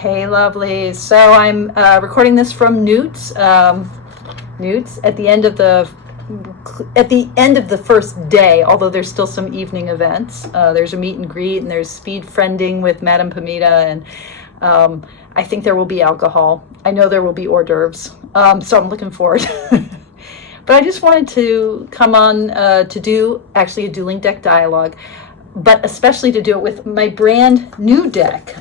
Hey, lovely. So I'm recording this from Newt's. Newt's at the end of the first day. Although there's still some evening events. There's a meet and greet, and there's speed friending with Madame Pamita, and I think there will be alcohol. I know there will be hors d'oeuvres. So I'm looking forward. But I just wanted to come on to do actually a dueling deck dialogue, but especially to do it with my brand new deck.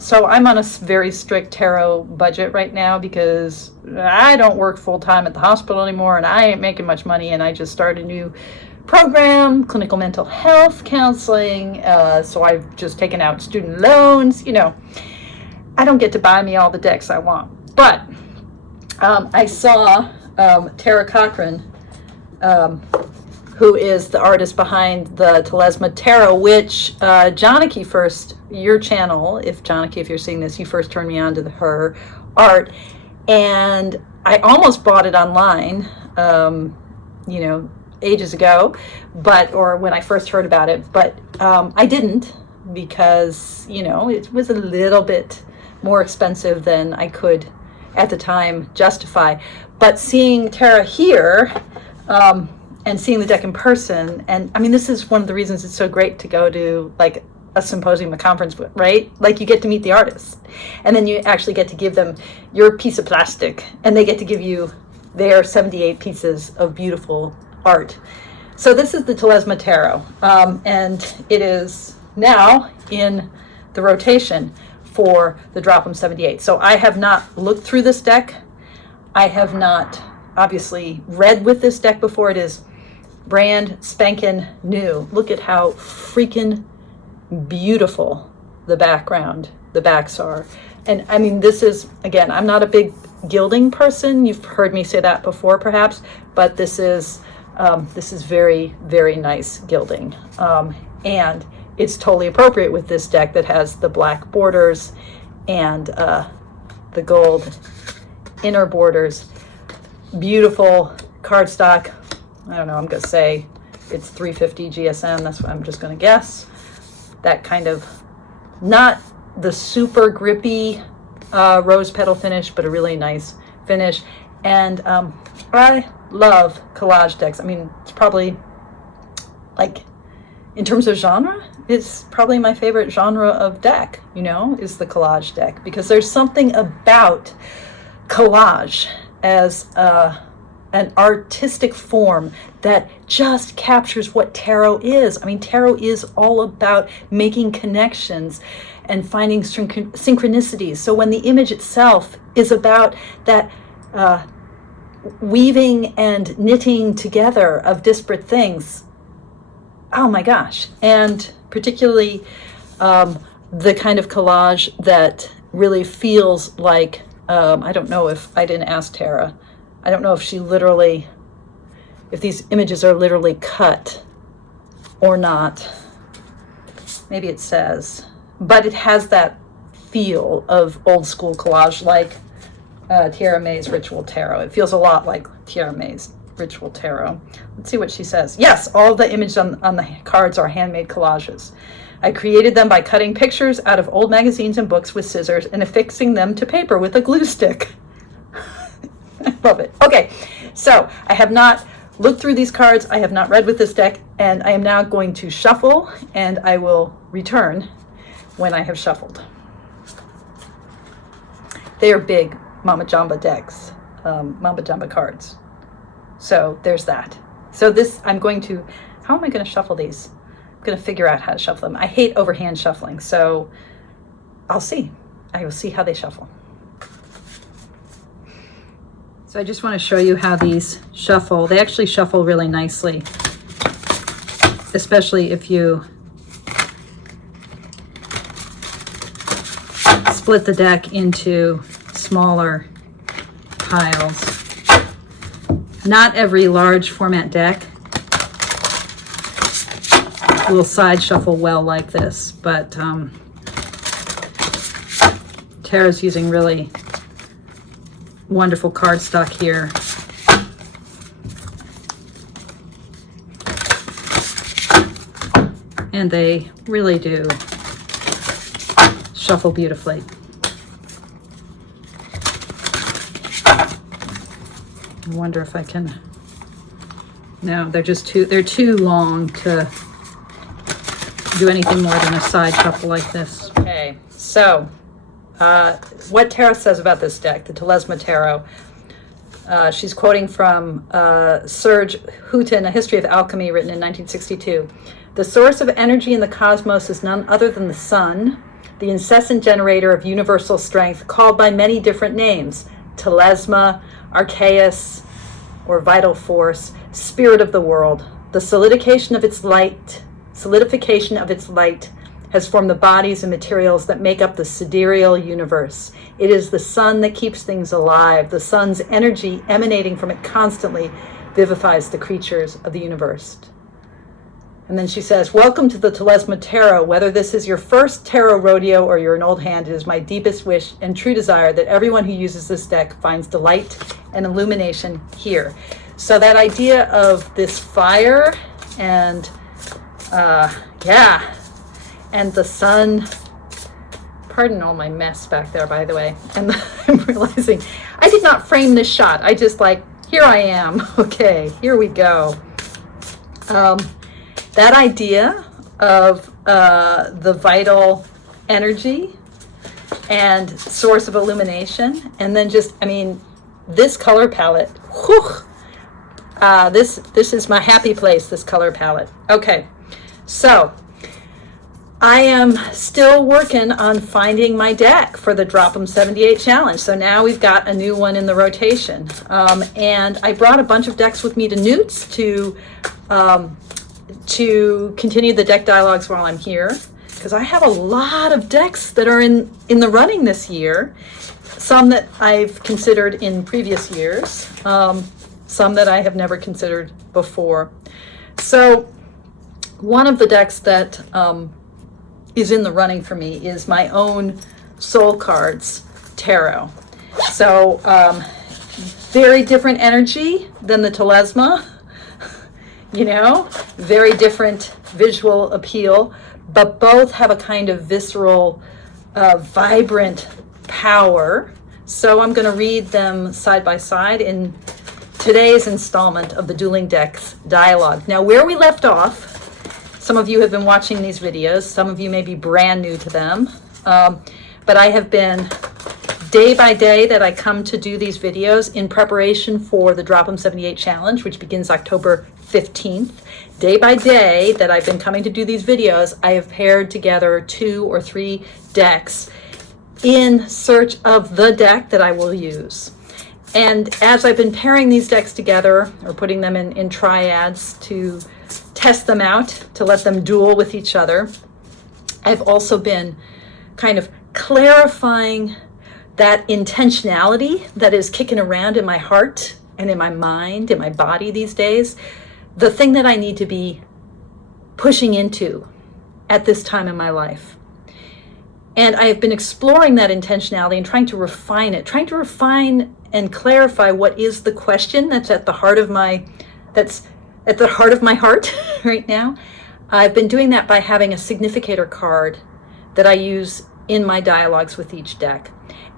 So I'm on a very strict tarot budget right now because I don't work full time at the hospital anymore, and I ain't making much money, and I just started a new program, clinical mental health counseling. So I've just taken out student loans. You know, I don't get to buy me all the decks I want, but I saw Tara Cochran, who is the artist behind the Telezma Tarot, which Janaki first, your channel, if you're seeing this, you first turned me on to her art, and I almost bought it online, you know, ages ago, or when I first heard about it, but I didn't, because, you know, it was a little bit more expensive than I could at the time justify. But seeing Tara here, and seeing the deck in person, and I mean, this is one of the reasons it's so great to go to like a symposium, a conference, right? Like, you get to meet the artists, and then you actually get to give them your piece of plastic, and they get to give you their 78 pieces of beautiful art. So this is the Telezma Tarot, and it is now in the rotation for the Drop 'em 78. So I have not looked through this deck. I have not obviously read with this deck before. It is brand spanking new. Look at how freaking beautiful the background, the backs are. And I mean, this is, again, I'm not a big gilding person. You've heard me say that before perhaps, but this is very, very nice gilding. And it's totally appropriate with this deck that has the black borders and the gold inner borders. Beautiful cardstock. I don't know, I'm going to say it's 350 GSM. That's what I'm just going to guess. That kind of, not the super grippy rose petal finish, but a really nice finish. And I love collage decks. I mean, it's probably, like, in terms of genre, it's probably my favorite genre of deck, you know, is the collage deck, because there's something about collage as an artistic form that just captures what tarot is. I mean, tarot is all about making connections and finding synchronicities. So when the image itself is about that weaving and knitting together of disparate things, oh my gosh. And particularly the kind of collage that really feels like, I don't know, if I didn't ask Tara, I don't know if she literally, if these images are literally cut or not. Maybe it says, but it has that feel of old school collage, like Tierra May's Ritual Tarot. It feels a lot like Tierra May's Ritual Tarot. Let's see what she says. Yes, all the images on the cards are handmade collages. I created them by cutting pictures out of old magazines and books with scissors and affixing them to paper with a glue stick. I love it. Okay, so I have not looked through these cards. I have not read with this deck, and I am now going to shuffle, and I will return when I have shuffled. They are big Mama Jamba decks, Mama Jamba cards. So there's that. So this, I'm going to, how am I going to shuffle these? I'm going to figure out how to shuffle them. I hate overhand shuffling, so I'll see. I will see how they shuffle. So I just want to show you how these shuffle. They actually shuffle really nicely, especially if you split the deck into smaller piles. Not every large format deck will side shuffle well like this, but Tara's using really wonderful cardstock here. And they really do shuffle beautifully. I wonder if I can, no, they're too long to do anything more than a side shuffle like this. Okay, so what Tarot says about this deck, the Telezma Tarot. She's quoting from Serge Houghton, A History of Alchemy, written in 1962. The source of energy in the cosmos is none other than the sun, the incessant generator of universal strength, called by many different names: Telezma, Archaeus, or vital force, spirit of the world. The solidification of its light has formed the bodies and materials that make up the sidereal universe. It is the sun that keeps things alive. The sun's energy emanating from it constantly vivifies the creatures of the universe. And then she says, welcome to the Telezma Tarot. Whether this is your first tarot rodeo or you're an old hand, it is my deepest wish and true desire that everyone who uses this deck finds delight and illumination here. So that idea of this fire and and the sun, pardon all my mess back there, by the way, and I'm realizing I did not frame this shot. I just here I am. Okay, here we go. That idea of the vital energy and source of illumination, and then just, this color palette, whew, this is my happy place, this color palette. Okay, so I am still working on finding my deck for the Drop 'em 78 challenge. So now we've got a new one in the rotation. And I brought a bunch of decks with me to Newt's to continue the deck dialogues while I'm here, because I have a lot of decks that are in the running this year. Some that I've considered in previous years, some that I have never considered before. So one of the decks that is in the running for me is my own Soul Cards Tarot. So very different energy than the Telezma, very different visual appeal, but both have a kind of visceral, vibrant power. So I'm going to read them side by side in today's installment of the Dueling Decks Dialogue. Now, where we left off, some of you have been watching these videos, some of you may be brand new to them, but I have been, day by day that I come to do these videos in preparation for the Drop 'em 78 challenge, which begins October 15th. Day by day that I've been coming to do these videos, I have paired together 2 or 3 decks in search of the deck that I will use. And as I've been pairing these decks together, or putting them in triads to test them out, to let them duel with each other, I've also been kind of clarifying that intentionality that is kicking around in my heart and in my mind, in my body these days, the thing that I need to be pushing into at this time in my life. And I have been exploring that intentionality and trying to refine it, trying to refine and clarify what is the question that's at the heart of my heart right now. I've been doing that by having a significator card that I use in my dialogues with each deck.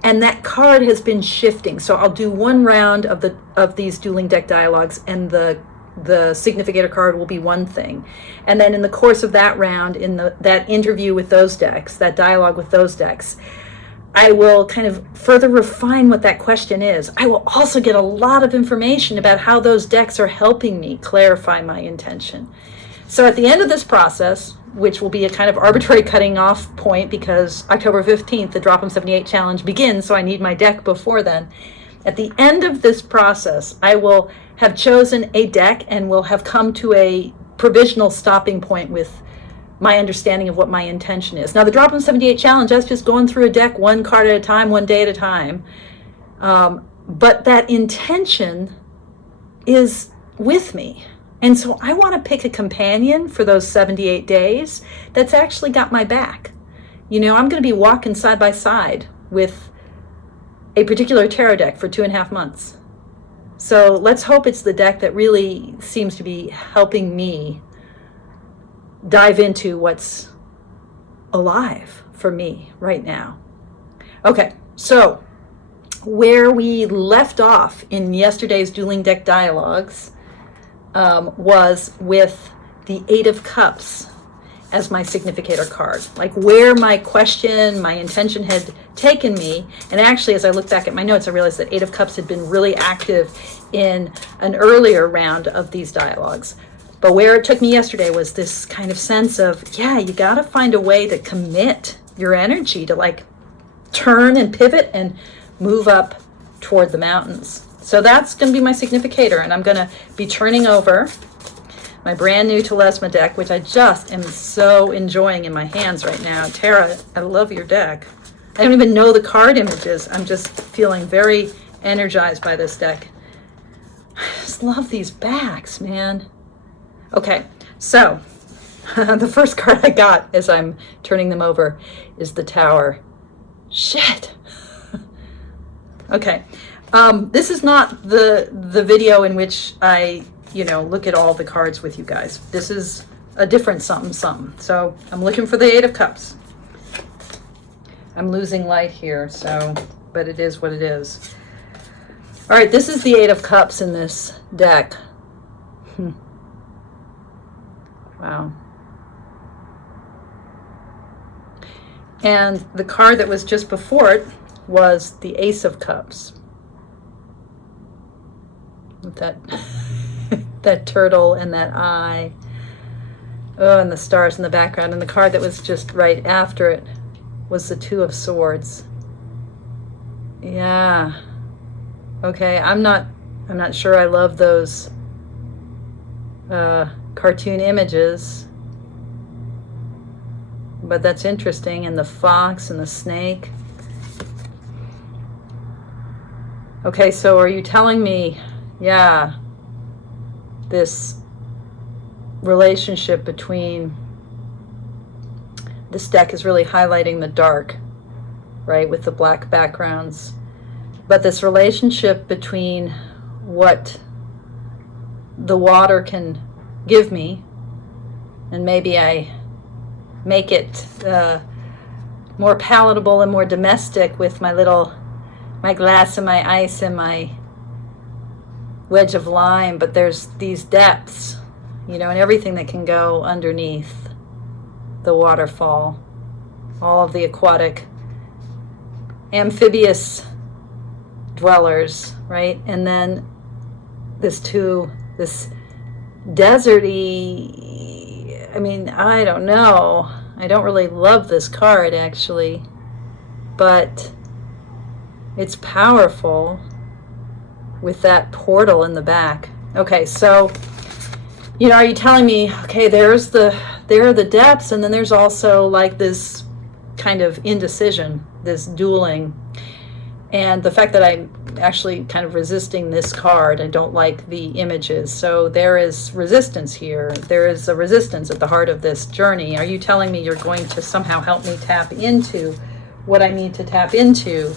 And that card has been shifting. So I'll do one round of these dueling deck dialogues, and the significator card will be one thing. And then in the course of that round, in that interview with those decks, that dialogue with those decks, I will kind of further refine what that question is. I will also get a lot of information about how those decks are helping me clarify my intention. So at the end of this process, which will be a kind of arbitrary cutting off point because October 15th, the Drop 'em 78 challenge begins, so I need my deck before then. At the end of this process, I will have chosen a deck and will have come to a provisional stopping point with my understanding of what my intention is. Now, the Drop 'em 78 challenge, that's just going through a deck one card at a time, one day at a time. But that intention is with me. And so I want to pick a companion for those 78 days that's actually got my back. I'm going to be walking side by side with a particular tarot deck for 2.5 months. So let's hope it's the deck that really seems to be helping me dive into what's alive for me right now. Okay, so where we left off in yesterday's Dueling Deck Dialogues was with the Eight of Cups as my significator card, like where my question, my intention had taken me. And actually, as I look back at my notes, I realized that Eight of Cups had been really active in an earlier round of these dialogues. But where it took me yesterday was this kind of sense of, yeah, you got to find a way to commit your energy to like turn and pivot and move up toward the mountains. So that's going to be my significator, and I'm going to be turning over my brand new Telezma deck, which I just am so enjoying in my hands right now. Tara, I love your deck. I don't even know the card images. I'm just feeling very energized by this deck. I just love these backs, man. Okay, so the first card I got as I'm turning them over is the Tower. Shit. Okay, this is not the video in which I look at all the cards with you guys. This is a different something. So I'm looking for the Eight of Cups. I'm losing light here, but it is what it is. All right, this is the Eight of Cups in this deck. Wow. And the card that was just before it was the Ace of Cups. With that that turtle and that eye. Oh, and the stars in the background. And the card that was just right after it was the Two of Swords. Yeah. Okay, I'm not sure I love those cartoon images, but that's interesting. And the fox and the snake. Okay, so are you telling me, yeah, this relationship between this deck is really highlighting the dark, right, with the black backgrounds, but this relationship between what the water can give me, and maybe I make it more palatable and more domestic with my glass and my ice and my wedge of lime, but there's these depths, and everything that can go underneath the waterfall, all of the aquatic, amphibious dwellers, right? And then this deserty, I don't know. I don't really love this card, actually, but it's powerful with that portal in the back. Okay, so, are you telling me, okay, there are the depths, and then there's also like this kind of indecision, this dueling, and the fact that I'm actually kind of resisting this card. I don't like the images. So there is resistance here. There is a resistance at the heart of this journey. Are you telling me you're going to somehow help me tap into what I need to tap into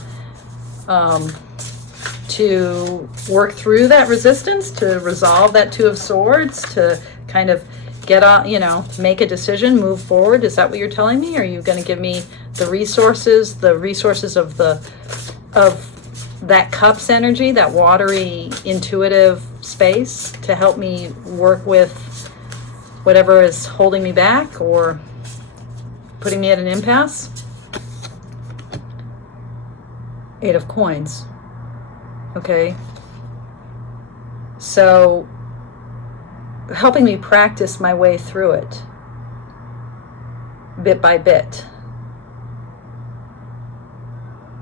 to work through that resistance, to resolve that Two of Swords, to kind of get on, make a decision, move forward? Is that what you're telling me? Are you going to give me the resources of that cups energy, that watery, intuitive space to help me work with whatever is holding me back or putting me at an impasse? Eight of Coins. Okay. So helping me practice my way through it bit by bit,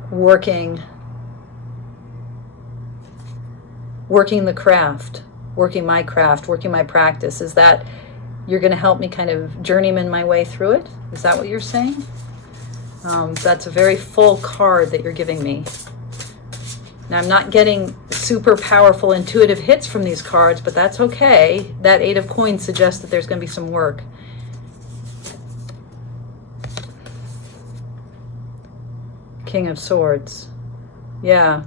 working the craft, working my practice. Is that you're going to help me kind of journeyman my way through it? Is that what you're saying? That's a very full card that you're giving me. Now, I'm not getting super powerful intuitive hits from these cards, but that's okay. That Eight of Coins suggests that there's going to be some work. King of Swords. Yeah.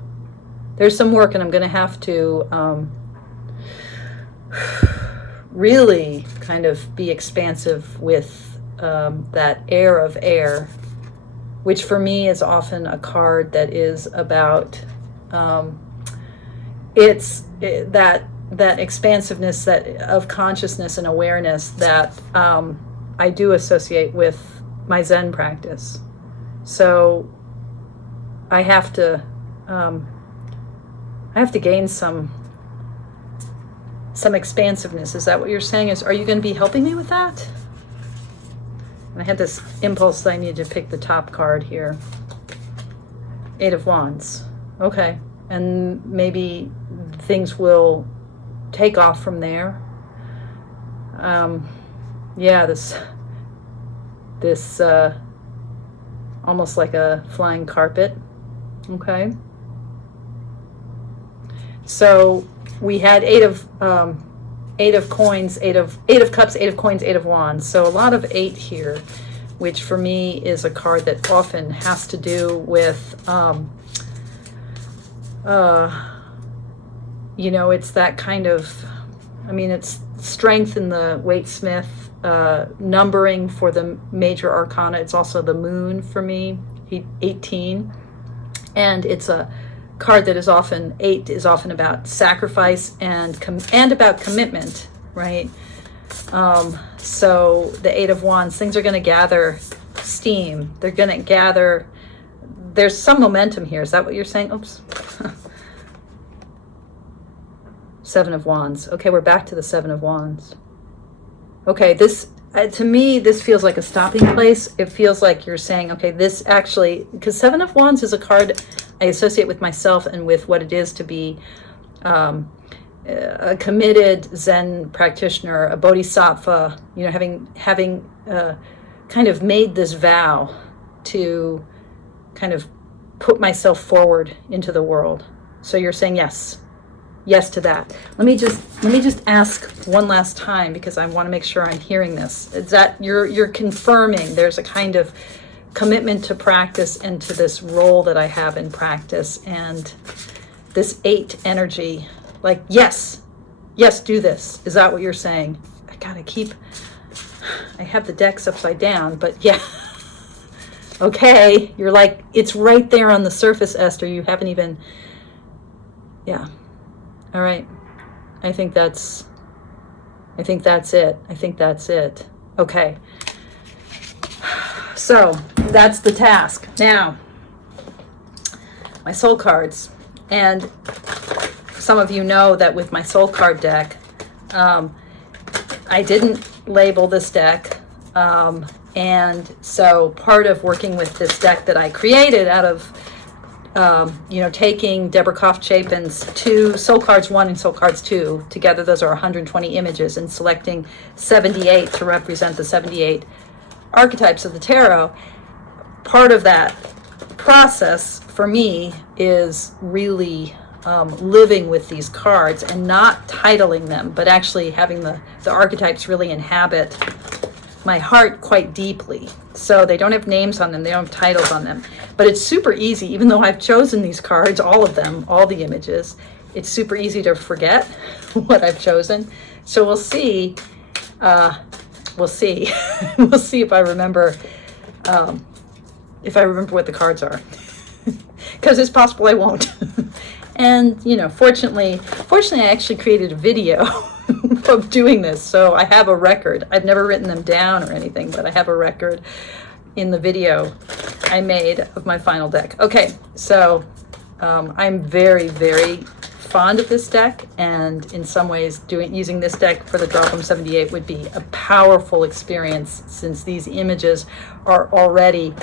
There's some work, and I'm going to have to really kind of be expansive with that Heir of Air, which for me is often a card that is about That expansiveness of consciousness and awareness that I do associate with my Zen practice. So I have to gain some expansiveness. Is that what you're saying? Are you going to be helping me with that? And I had this impulse that I needed to pick the top card here. 8 of Wands. Okay. And maybe things will take off from there. Yeah, this almost like a flying carpet. Okay. So we had 8 of coins, 8 of cups, 8 of coins, 8 of wands. So a lot of 8 here, which for me is a card that often has to do with, you know, it's that kind of, I mean, it's strength in the Waite-Smith numbering for the major arcana. It's also the moon for me, 18. And it's a card that is often, 8 is often about sacrifice and about commitment, right? So the 8 of Wands, things are going to gather steam. They're going to gather, there's some momentum here. Is that what you're saying? Oops. 7 of Wands. Okay, we're back to the 7 of Wands. Okay, this, to me, this feels like a stopping place. It feels like you're saying, okay, this actually, because 7 of Wands is a card I associate with myself and with what it is to be a committed Zen practitioner, a bodhisattva, you know, having kind of made this vow to kind of put myself forward into the world. So you're saying yes to that. Let me just ask one last time, because I want to make sure I'm hearing this. Is that you're confirming there's a kind of commitment to practice and to this role that I have in practice, and this 8 energy, like yes, do this. Is that what you're saying? I have the decks upside down, but yeah. Okay, you're like, it's right there on the surface, Esther. You haven't even, yeah. All right. I think that's it. Okay. So that's the task. Now, my soul cards. And some of you know that with my soul card deck, I didn't label this deck. And so part of working with this deck that I created out of, you know, taking Deborah Koff-Chapin's 2 Soul Cards 1 and Soul Cards 2 together, those are 120 images, and selecting 78 to represent the 78 archetypes of the tarot. Part of that process for me is really living with these cards and not titling them, but actually having the archetypes really inhabit my heart quite deeply. So they don't have names on them, they don't have titles on them, but it's super easy, even though I've chosen these cards, all of them, all the images, it's super easy to forget what I've chosen. So we'll see we'll see if I remember what the cards are, because it's possible I won't. And you know, fortunately I actually created a video of doing this, so I have a record. I've never written them down or anything, but I have a record in the video I made of my final deck. Okay, so I'm very, very fond of this deck, and in some ways using this deck for the Draw from 78 would be a powerful experience, since these images are already,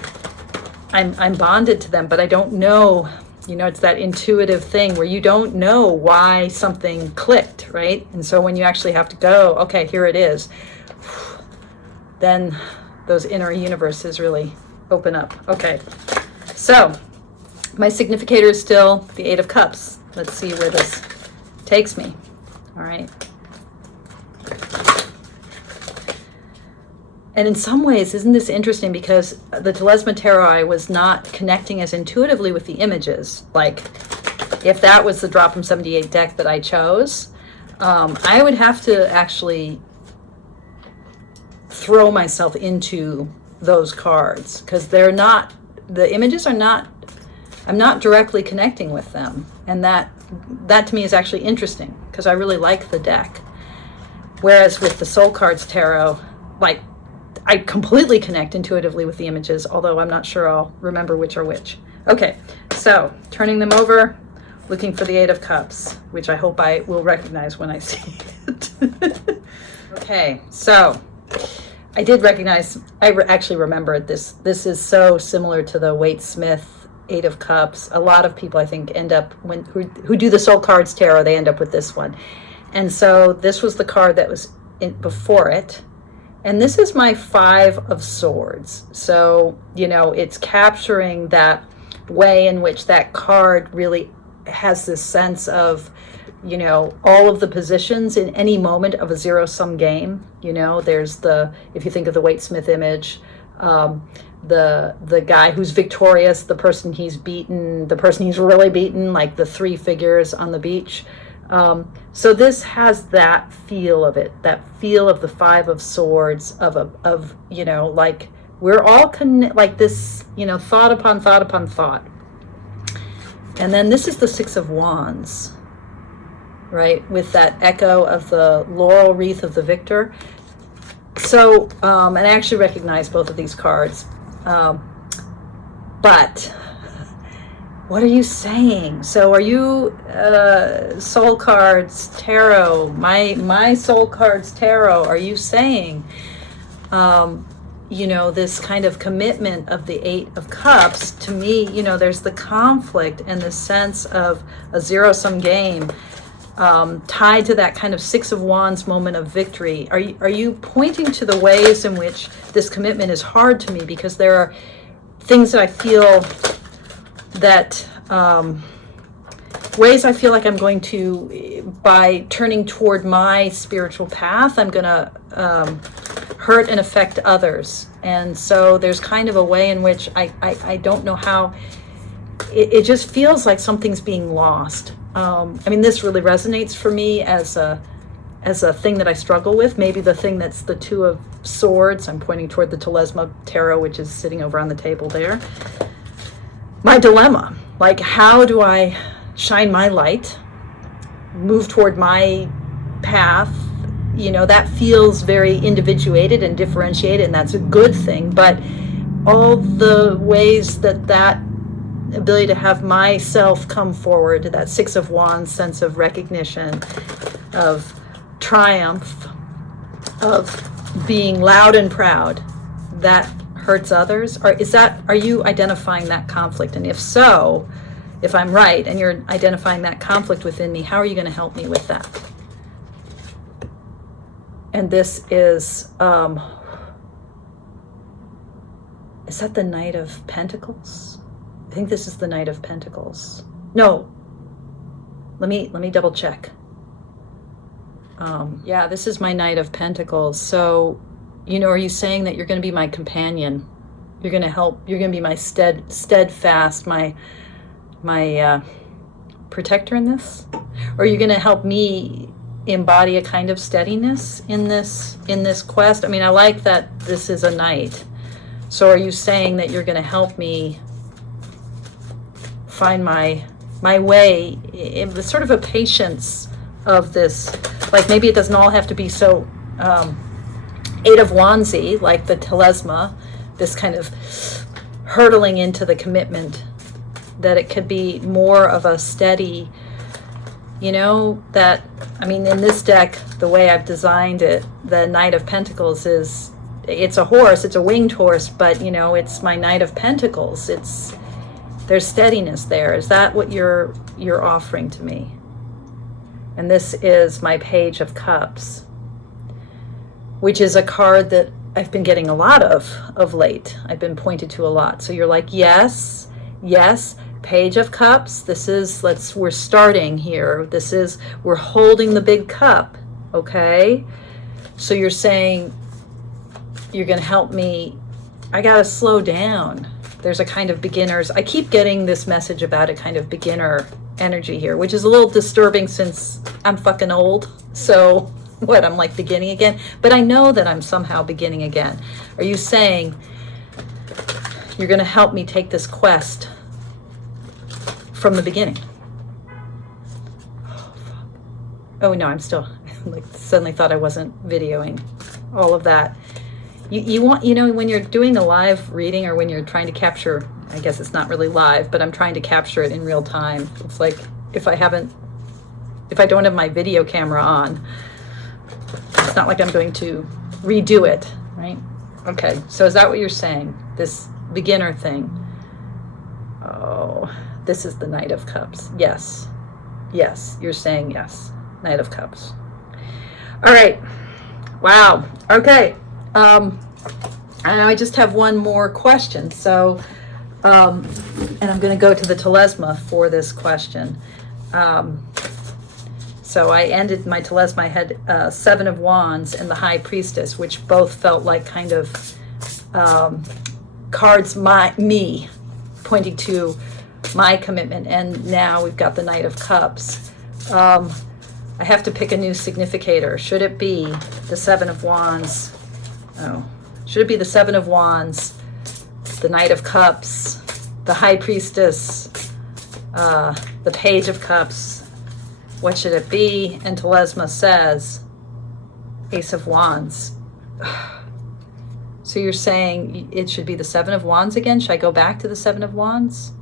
I'm bonded to them, but I don't know. You know, it's that intuitive thing where you don't know why something clicked, right? And so when you actually have to go, okay, here it is, then those inner universes really open up. Okay, so my significator is still the 8 of Cups. Let's see where this takes me. All right. And in some ways, isn't this interesting? Because the Telezma Tarot, I was not connecting as intuitively with the images. Like, if that was the Drop from 78 deck that I chose, I would have to actually throw myself into those cards, because they're not, the images are not I'm not directly connecting with them. And that to me is actually interesting because I really like the deck. Whereas with the Soul Cards Tarot, like, I completely connect intuitively with the images, although I'm not sure I'll remember which are which. Okay, so turning them over, looking for the Eight of Cups, which I hope I will recognize when I see it. Okay, so I did recognize, actually remembered this. This is so similar to the Waite Smith Eight of Cups. A lot of people, I think, end up, who do the Soul Cards Tarot, they end up with this one. And so this was the card that was before it. And this is my Five of Swords. So, you know, it's capturing that way in which that card really has this sense of, you know, all of the positions in any moment of a zero-sum game. You know, there's the, if you think of the Waite Smith image, the guy who's victorious, the person he's beaten, the person he's really beaten, like the three figures on the beach. So this has that feel of it, that feel of the Five of Swords, of you know, like we're all like this, you know, thought upon thought upon thought. And then this is the Six of Wands, right, with that echo of the laurel wreath of the victor. So, and I actually recognize both of these cards, but what are you saying? So are you Soul Cards Tarot, my Soul Cards Tarot, are you saying, you know, this kind of commitment of the Eight of Cups? To me, you know, there's the conflict and the sense of a zero-sum game tied to that kind of Six of Wands moment of victory. Are you pointing to the ways in which this commitment is hard to me? Because there are things that I feel that ways I feel like I'm going to, by turning toward my spiritual path, I'm going to hurt and affect others. And so there's kind of a way in which I don't know how, it just feels like something's being lost. I mean, this really resonates for me as a thing that I struggle with. Maybe the thing that's the Two of Swords. I'm pointing toward the Telezma Tarot, which is sitting over on the table there. My dilemma, like, how do I shine my light, move toward my path? You know, that feels very individuated and differentiated, and that's a good thing. But all the ways that ability to have myself come forward, that Six of Wands sense of recognition, of triumph, of being loud and proud, that hurts others? Or are you identifying that conflict? And if so, if I'm right and you're identifying that conflict within me, how are you going to help me with that? And this is that the Knight of Pentacles? I think this is the Knight of Pentacles. No, let me double check. Yeah, this is my Knight of Pentacles. So, you know, are you saying that you're going to be my companion? You're going to help. You're going to be my steadfast, my protector in this? Or are you going to help me embody a kind of steadiness in this quest? I mean, I like that this is a knight. So are you saying that you're going to help me find my way, in the sort of a patience of this? Like, maybe it doesn't all have to be so Eight of Wandsy, like the Telezma, this kind of hurtling into the commitment, that it could be more of a steady, you know, that, I mean, in this deck, the way I've designed it, the Knight of Pentacles is, it's a horse, it's a winged horse, but, you know, it's my Knight of Pentacles. There's steadiness there. Is that what you're offering to me? And this is my Page of Cups, which is a card that I've been getting a lot of late. I've been pointed to a lot. So you're like, yes, Page of Cups. This is, we're starting here. We're holding the big cup, okay? So you're saying you're going to help me. I got to slow down. There's a kind of beginner's, I keep getting this message about a kind of beginner energy here, which is a little disturbing since I'm fucking old. So what, I'm like beginning again? But I know that I'm somehow beginning again. Are you saying you're going to help me take this quest from the beginning. Oh no, I'm still, like, suddenly thought I wasn't videoing all of that. You want, you know, when you're doing a live reading, or when you're trying to capture, I guess it's not really live, but I'm trying to capture it in real time. It's like, if I don't have my video camera on, it's not like I'm going to redo it, right? Okay, so is that what you're saying? This beginner thing? Oh, this is the Knight of Cups. Yes. Yes, you're saying yes. Knight of Cups. All right. Wow. Okay. And I just have one more question. So, and I'm going to go to the Telezma for this question. So I ended my Telezma. I had Seven of Wands and the High Priestess, which both felt like kind of cards, me, pointing to my commitment. And now we've got the Knight of Cups. I have to pick a new significator. Should it be the Seven of Wands? Oh, should it be the Seven of Wands, the Knight of Cups, the High Priestess, the Page of Cups? What should it be? And Telezma says Ace of Wands. So you're saying it should be the Seven of Wands again? Should I go back to the Seven of Wands?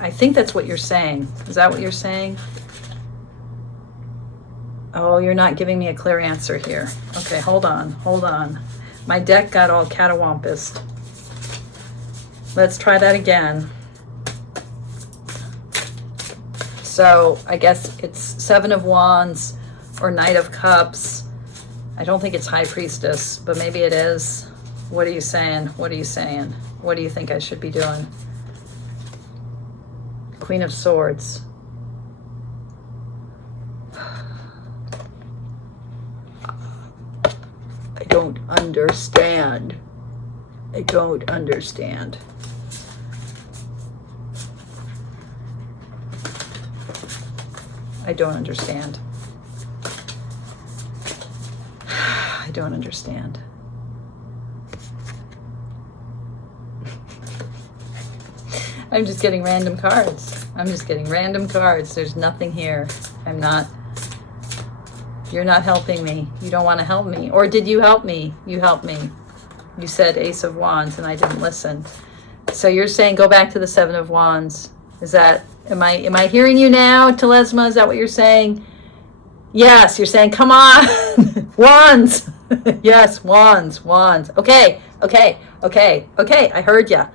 I think that's what you're saying. Is that what you're saying? Oh, you're not giving me a clear answer here. Okay, hold on, hold on. My deck got all catawampus. Let's try that again. So I guess it's Seven of Wands or Knight of Cups. I don't think it's High Priestess, but maybe it is. What are you saying? What are you saying? What do you think I should be doing? Queen of Swords. I don't understand. I don't understand. I don't understand. I don't understand. I'm just getting random cards. I'm just getting random cards. There's nothing here. I'm not, you're not helping me. You don't want to help me. Or did you help me? You helped me. You said Ace of Wands and I didn't listen. So you're saying go back to the Seven of Wands. Is that, am I hearing you now, Telezma? Is that what you're saying? Yes, you're saying, come on. Wands. Yes, wands, wands. Okay, okay, okay, okay. I heard ya.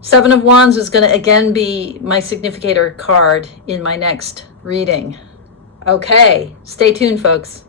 Seven of Wands is going to again be my significator card in my next reading. Okay, stay tuned, folks.